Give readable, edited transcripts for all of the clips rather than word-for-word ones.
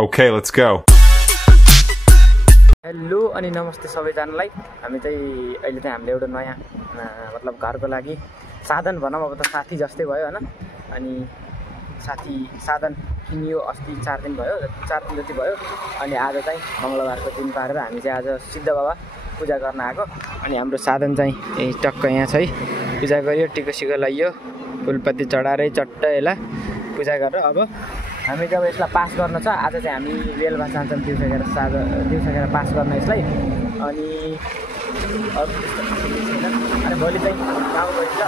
Okay, let's go. Hello अनि नमस्ते सबैजनालाई। हामी चाहिँ अहिले चाहिँ हामीले एउटा नयाँ मतलब घरको लागि साधन भनौँ, अब त साथी जस्तै भयो हैन। अनि साधन किनियो अस्ति 4 दिन भयो, 4 दिन जति भयो। अनि आज चाहिँ मङ्गलबारको दिन पारेर हामी चाहिँ आज सिद्ध बाबा पूजा गर्न आएको। अनि हाम्रो साधन चाहिँ यही टक्क यहाँ छ है। पूजा गरियो, टिको सिको लगाइयो, फुलपत्ती चढाएरै चट्ट यसलाई पूजा गरेर अब हामी जब यसलाई पास गर्न छ, आज चाहिँ हामी बेलमा चाहन्छौँ दिउँसो गएर पास गर्न यसलाई। अनि अरू छैन। अनि भोलि चाहिँ गाउँ गइन्छ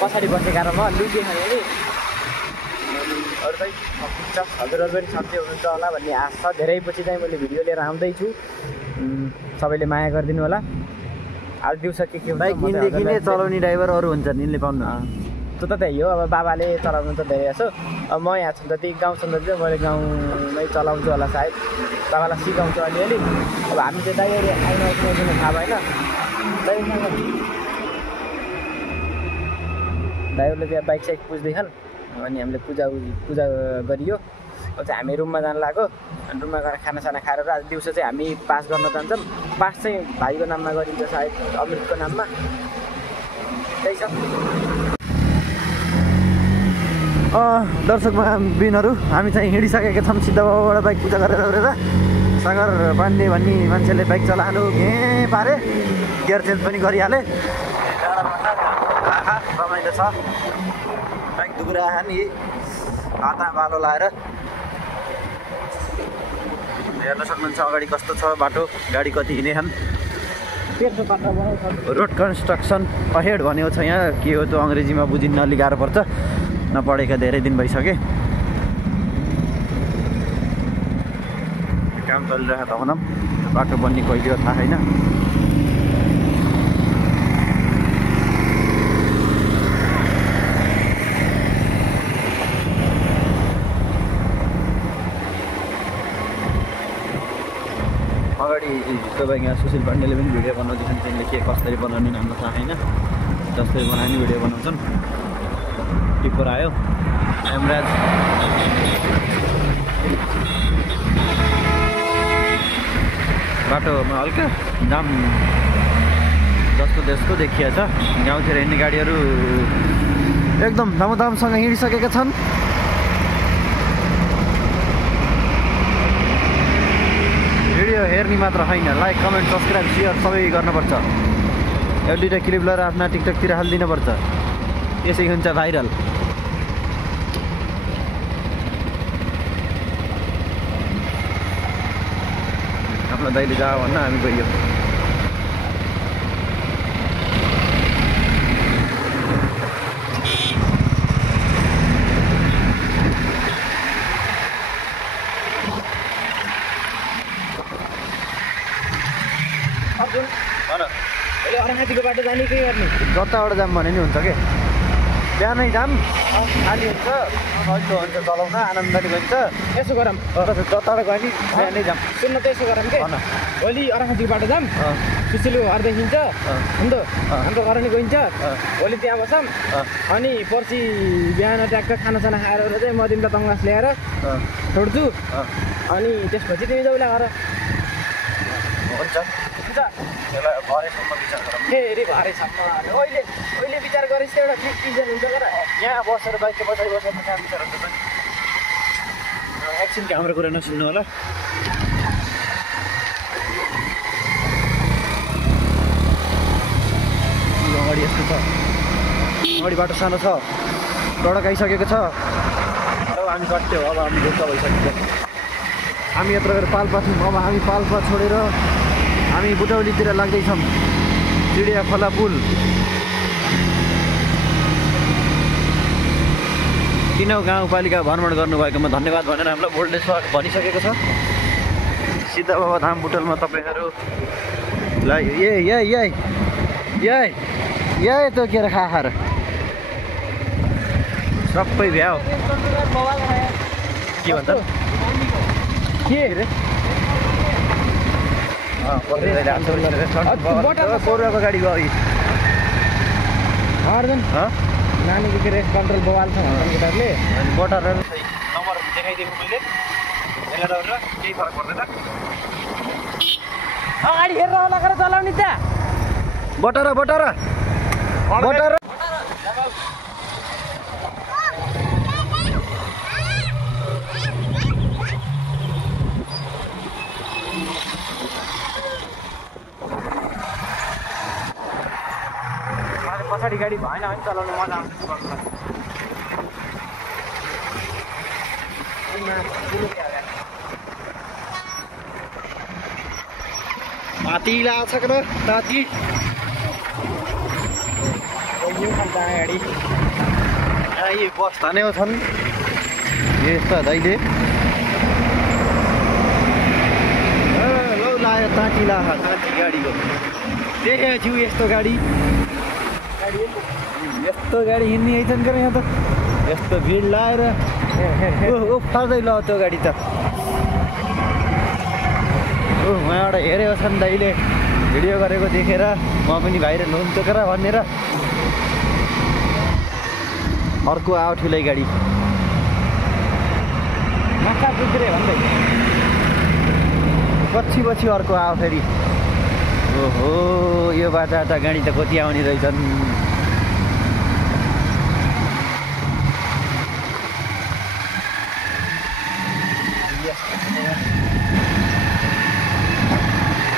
पछाडि बसेका र म लुके खाने नि। अनि अरू चाहिँ सक्छ, हजुरहरू पनि सन्चै हुनुहुन्छ होला भन्ने आशा छ। धेरै पछि चाहिँ मैले भिडियो लिएर आउँदैछु, सबैले माया गरिदिनु होला। आज दिउँसो के बाइक किन्देखि नै चलाउने ड्राइभर अरू हुन्छ नि, यिनले पाउनु त्यो त त्यही हो। अब बाबाले चलाउनु त धेरै जसो, अब म यहाँ छु जति गाउँ सन्दर्भ चाहिँ मैले गाउँमै चलाउँछु होला सायद, बाबालाई सिकाउँछु अलिअलि। अब हामी चाहिँ दाइहरू आइनआइकन थाहा भएन, दाइहरूले त्यहाँ बाइक साइक पुज्दैछन्। अनि हामीले पूजा गरियो। अब चाहिँ हामी रुममा जान लाग्यो। अनि रुममा गएर खानासाना खाएर आज दिउँसो चाहिँ हामी पास गर्न जान्छौँ। पास चाहिँ भाइको नाममा गरिन्छ सायद, अमृतको नाममा, त्यही छ। दर्शक बिनहरू हामी चाहिँ हिँडिसकेका छौँ सिद्ध बाबाबाट बाइक पूजा गरेर सागर पाण्डे भन्ने मान्छेले बाइक चलानु घे पारे, गियर चेन्ज पनि गरिहाले। रमाइलो छ, बाइक दुब्रा नि हातमा बालो लाएर हेर्न सक्नुहुन्छ अगाडि कस्तो छ बाटो, गाडी कति हिँडेछन्। रोड कन्स्ट्रक्सन अहेड भनेको छ यहाँ। के हो त्यो अङ्ग्रेजीमा बुझिन्न, अलि गाह्रो पर्छ, नपढेका धेरै दिन भइसके। काम चलिरहेको त भनौँ, बाटो बन्ने कहिले हो थाहा छैन। अगाडि तपाईँ यहाँ सुशील पाण्डेले पनि भिडियो बनाउँदैछन्, तिनले के कसरी बनाउने हाम्रो थाहा छैन, जसरी बनाउने भिडियो बनाउँछन्। टिप्पर आयो हेमराज, बाटोमा हल्का जाम जस्तो त्यस्तो देखिया छ। गाउँतिर हिँड्ने गाडीहरू एकदम धामधामसँग हिँडिसकेका छन्। भिडियो हेर्ने मात्र होइन, लाइक कमेन्ट सब्सक्राइब सेयर सबै गर्नुपर्छ। एउटा दुईवटा क्लिप लिएर आफ्ना टिकटकतिर हालिदिनुपर्छ, यसै हुन्छ भाइरल। आफ्नो दाइले जा भन्न हामी गइयो। अहिले अराखाँचीको बाटो जाने के गर्ने, जताबाट जाम भने नि हुन्छ के, बिहानै जाम खाली हुन्छ, सजिलो हुन्छ चलाउन, आनन्दले गइन्छ। यसो गरौँ, जताबाट गयो नि बिहानै जाम। सुन्न त यसो गरौँ के, भोलि अराखाँचीको बाटो जाम, सुशीलको घर देखिन्छ अन्त हाम्रो घर नि गइन्छ। भोलि त्यहाँ बसौँ, अनि पर्सि बिहान ट्याक्क खानासाना खाएर चाहिँ म तिमीलाई तङ्गास ल्याएर छोड्छु। अनि त्यसपछि तिमी जाउला घर। हुन्छ फेरि भरेसम्म अहिले विचार गरेपछि एउटा 50 हुन्छ तर यहाँ बसेर बाइकको पछाडि बसेर कहाँ विचार हुन्छ पनि। एकछिन हाम्रो कुरा नसुन्नु होला। अगाडि यस्तो छ, अगाडि बाटो सानो छ, सडक आइसकेको छ। अब हामी कट्यो, अब हामी ढुक्क भइसकेको छ। हामी यत्रो गरेर पाल्पा थियौँ, अब हामी पाल्पा छोडेर हामी बुटौलीतिर लाग्दैछौँ। चिडिया खोला पुल किनौ गाउँपालिका भ्रमण गर्नुभएकोमा धन्यवाद भनेर हामीलाई बोल्डले भनिसकेको छ। सिद्ध बाबा धाम बुटोलमा तपाईँहरूलाई यही तोकेर खाएर सबै भ्याउ के भन्छ के रे पौराको गाडी गयो नानीको के रेस कन्ट्रोल बवाल छ केटाहरूले। अनि बटर नम्बर देखाइदिएको मैले केही फरक पर्दैन अगाडि हेरेर होला गरेर चलाउने त बटारा बटारा बटारा पछाडि गाडी भएन भने चलाउनु मजा आउँछ माथि लाग्छ र ताती यो खालको गाडी यी बस तानेको छन् यस्ता दाइले लौ लाग्यो ताती लाख ताती गाडीको देखेको छु यस्तो गाडी यस्तो गाडी हिँड्ने आइछन् के यहाँ त यस्तो भिड लाएर फाल्दै ल त्यो गाडी त उहाँबाट हेरेको छन् दाइले भिडियो गरेको देखेर म पनि भाइरल हुन्थ्यो र भनेर अर्को आयो ठुलै गाडी माछा पुग्रे भन्दै पछि पछि अर्को आयो फेरि ओहो यो बाटा त गाडी त कति आउने रहेछन्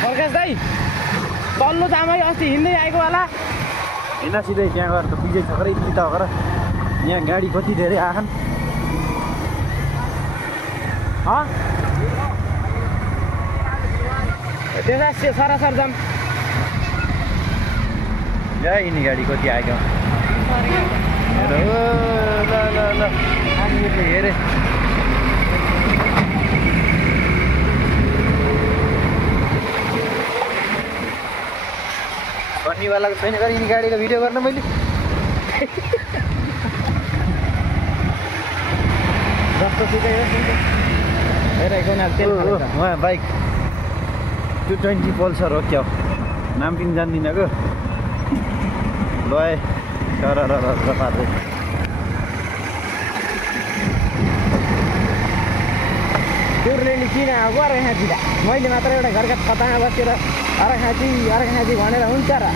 प्रकाश दाइ तल्लो जामै अस्ति हिँड्दै आएको होला होइन सिधै त्यहाँ गएर त पिजे छक्रै चिता गर यहाँ गाडी कति धेरै आछन् त्यसो सरासर जाम यिनी गाडी कति आएको हेर ल ल ल नानीहरूले हेरे भन्नेवालाको छैन गरे यिनी गाडीको भिडियो गर्न मैले जस्तो सुकै हेरेको उहाँ बाइक 220 पल्सर हो क्या नाम पनि जान्दिनँ गो ल पार्दै टुर्नेली किन आएको अरे खाँची मैले मात्र एउटा घरका छतामा बसेर अरे खाँची भनेर हुन्छ र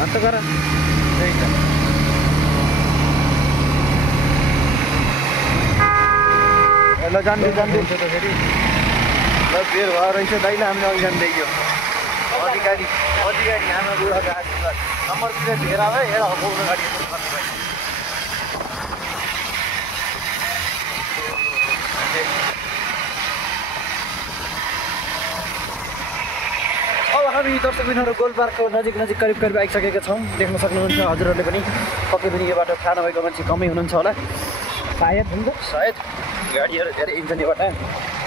घट्ट गर त्यही त ल जान्दै जान्दैछ त फेरि ल बेर भयो रहेछ दाइले हामीले अघि जान्दैयो अधिकारी आमा बुढाको आशीर्वाद नम्बरतिर धेर है हेर पाउनु गाडी अब हामी दर्शकबिनहरू गोलपार्कको नजिक करिब आइसकेका छौँ देख्न सक्नुहुन्छ हजुरहरूले पनि पक्कै पनि यो बाटो थाहा नभएको मान्छे कमै हुनुहुन्छ होला सायद हुन्छ सायद गाडीहरू धेरै हिँड्छन् यो बाटो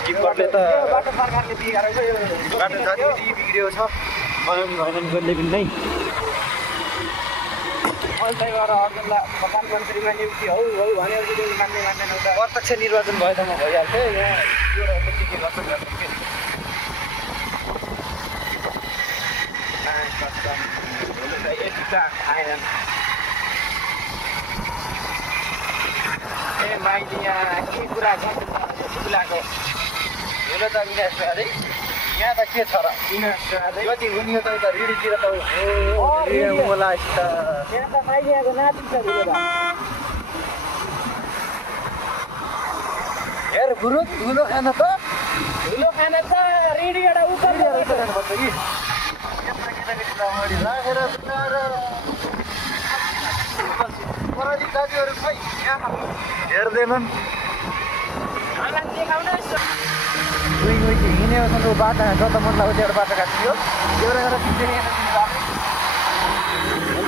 टिप्परले त बाटो जाति बिग्रियो छ बनाउनु भएन जसले पनि नै प्रधानमन्त्रीमा नियुक्ति हौ भनेर मान्दैन प्रत्यक्ष निर्वाचन भए त म भइहाल्थेँ यहाँ ए माइली यहाँ के कुरा खुलाको हेलो त विनाश अरे यहाँ त के छ र कति हुने त उता रिडीतिर त होला यहाँ त माइलियाको नाति छ हेर गुरु धुलो खाना त रेडी एउटा उकालो जानुपर्छ कि अगाडि राखेर पराली दाजुहरू खै यहाँ हेर्दैनन् हिँडेको छ बाटो जता मन लाग्यो त्यो बाटो काटियो एउटा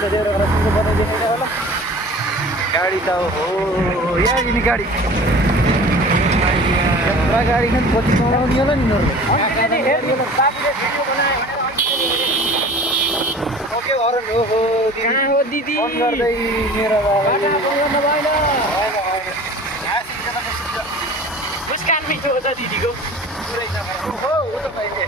गरेर सिधै बनाइदिएको होला गाडी त हो यहाँ यिनी गाडी पुरा गाडी खान पछि चलाउने होला नि ओके हरन हो दिदी गर्दै मेरो मुस्कान मिठो हो त दिदीको पुरै हो उ त पाइले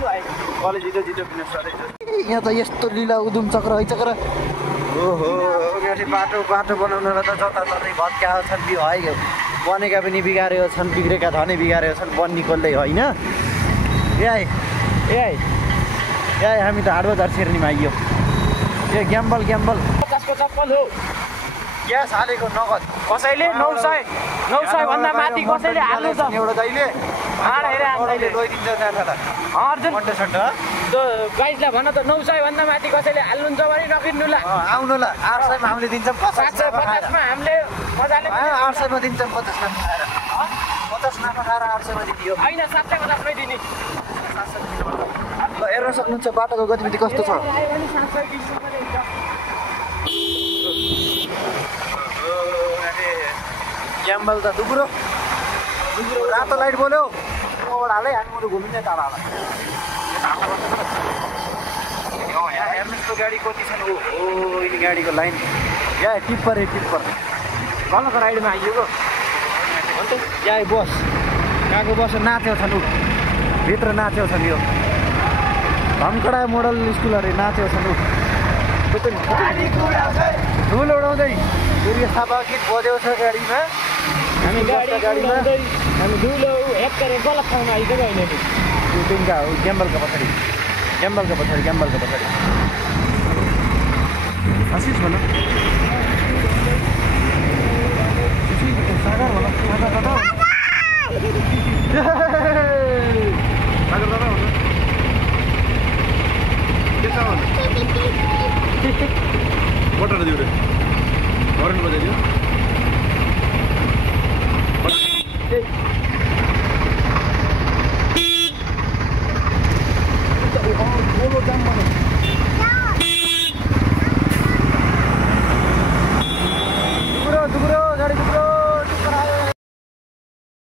कलेज जितो यहाँ त यस्तो लीला उदुम चक्र है चक्र ओहो बाटो बनाउनलाई त जताततै भत्काएको छन् है बनेका पनि बिगारेको छन् बिग्रेका धनै बिगारेको छन् बन्नी कसले होइन ए हामी त हाटबजार शेर्नीमा आइयो ए ग्याम्बल 50 को चप्पल हो ग्यास हालेको नगद कसैले 900 भन्दा माथि कसैले हाल्नु छ एउटा दाइले लैदिन्छ त्यहाँ अर्जुन गाइजलाई भन त 900 भन्दा माथि कसैले हाल्नुहुन्छ भने नकिन्नु ला आउनु ला 800 मा हामीले दिन्छौँ 750 मा हामीले मजाले 800 मा दिन्छौँ 50 मा खाएर 50 मा खाएर 800 मा दिदियो हैन 750 मै दिने ल हेर्न सक्नुहुन्छ बाटोको गतिविधि कस्तो छ ग्याम्बल त दुब्रो रातो लाइट बोल्यो ओबाट हालै हामी मुटु घुमिने टाढा होला हेर्नुहोस् त गाडी कति छन् ओ यिनी गाडीको लाइन या टिप्पर गलत राइडमा आइएको या बस कहाँको बस नाच्यो छन् ऊ भित्र नाच्यो छन् यो धनकडा मोडल स्कुल अरे नाच्यो छन् ऊ धुल उडाउँदै सूर्य थापा गीत बज्यो छ गाडीमा हामी गाडीमा हामी धुलो हेप गरेर गलत ठाउँमा आइसक्यो अहिले त्यो तिनका हो ग्याम्बलको पछाडि आशिष भन सागर भन सागर दादा हुनु के छ मोटर दियो रे हर्न बजाइदियो